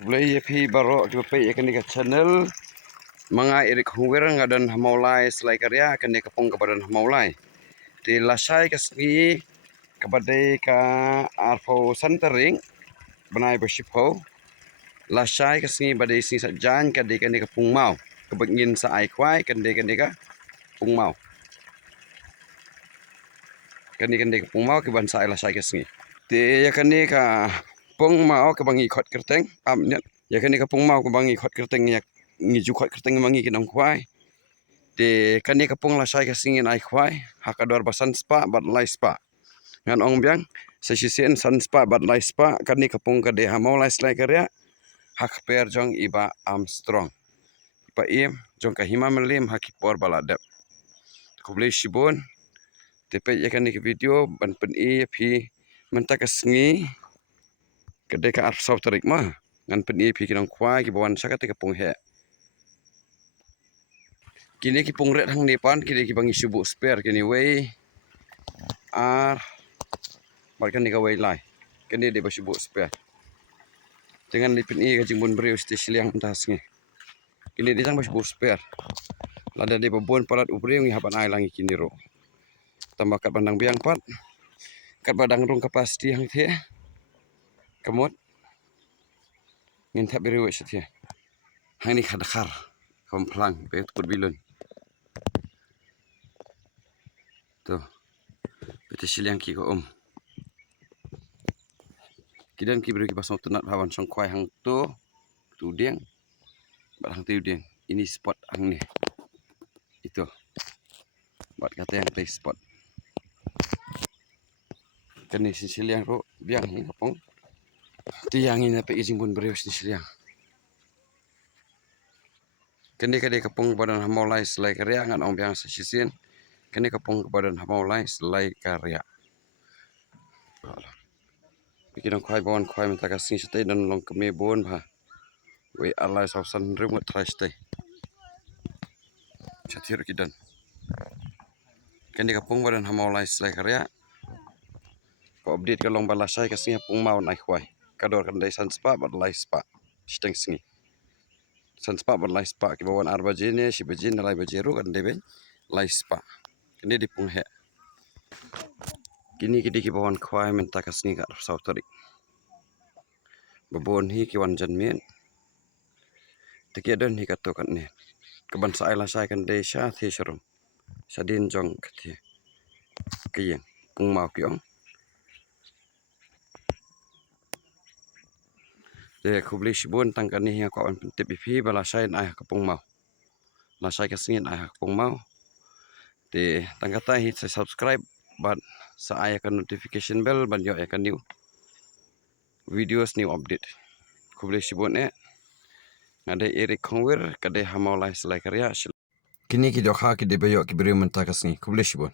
Boleh pi baro kita ikan ni ke channel mga Eric Huwer ngadan hamaulai selai karya akan dia kepung kepada hamaulai. Di lasai kesni kepada ka arfo santering benai bersipau. Lasai kesni pada isi sajan kan dia kepung mau. Kebegin sa ai kwai kan dia kepung mau. Kan dia kepung mau ke bansa lasai kesni. Di ya kan dia ka pung mau ke bangi khot kerteng amnya. Ya kan dia kepung mau ke bangi khot kerteng ya ngiju khot kerteng mangi kinong kwai. Di kan dia kepung lasai kesingin ai kwai hakador basan spa bat lai spa. Ngan ong biang sesisian san spa bat lai spa kan dia kepung ke dia mau lai selai karya hak per jong iba Armstrong. Ipa im jong ka hima melim hakipor baladap. Kublai shibon tepe ya kan dia video ban pen i pi mentak kesengi kedai ka arsau terik mah ngan pen i pi kinong kwai ki bawan sakat kepung he. Kini ki pungret hang depan kini ki bangi subuh spare kini way bahkan ni kawai lai kini dia bersubuh spare dengan lipin i kajimbun beri stasi liang tas ni kini dia jang bersubuh spare lada dia babon palat ubri ngi hapan ai langi kini ro tambah kat bandang biang pat kat badang rung kapasti hang the kemut ngin tak beri wes the hang ni khadkhar komplang be kut bilun tuh stasi liang ki ko kidan ki beri ki pasong tenat hawan song kwai hang tu dieng bat hang tu dieng ini spot hang ni itu bat kata yang teh spot kan ni sisiliang ro biang ni kapong tiang ini pe izin pun beri sisiliang kan dia kapong badan hamaulai selai karya ngan ong biang sisisin kan dia kapong badan hamaulai selai karya bikin ang kwai bawan kwai minta kasih stay dan long keme bon ba we alai sausan remote try stay chatir kidan kan dia kapong badan hamaulai selai karya ko update kalong balasai kasih pung mau naik kwai kador kan dai san spa bat lai spa steng singi san spa bat lai spa ki bawan arba jene si bejin lai bejeru kan debe lai spa kini di pung he kini kidi ki bawan kwai minta kasih ka sautori babon hi ki wan jan men tikiadan hi katokan ni keban sai lasai kan dai sha the serum sadin jong kathi kiyeng pung mau ki ong de kubli shibun tangkan ni ko an tip pi balasai ai kapung mau lasai kasingin ai kapung mau de tangkata hi subscribe but sa ai akan notification bell ban yo akan new videos new update kubli shibun ngade Eric Huwer kade hamaulai selai karya kini ki dokha ki de bayo ki beri mentakas ni kubli shibun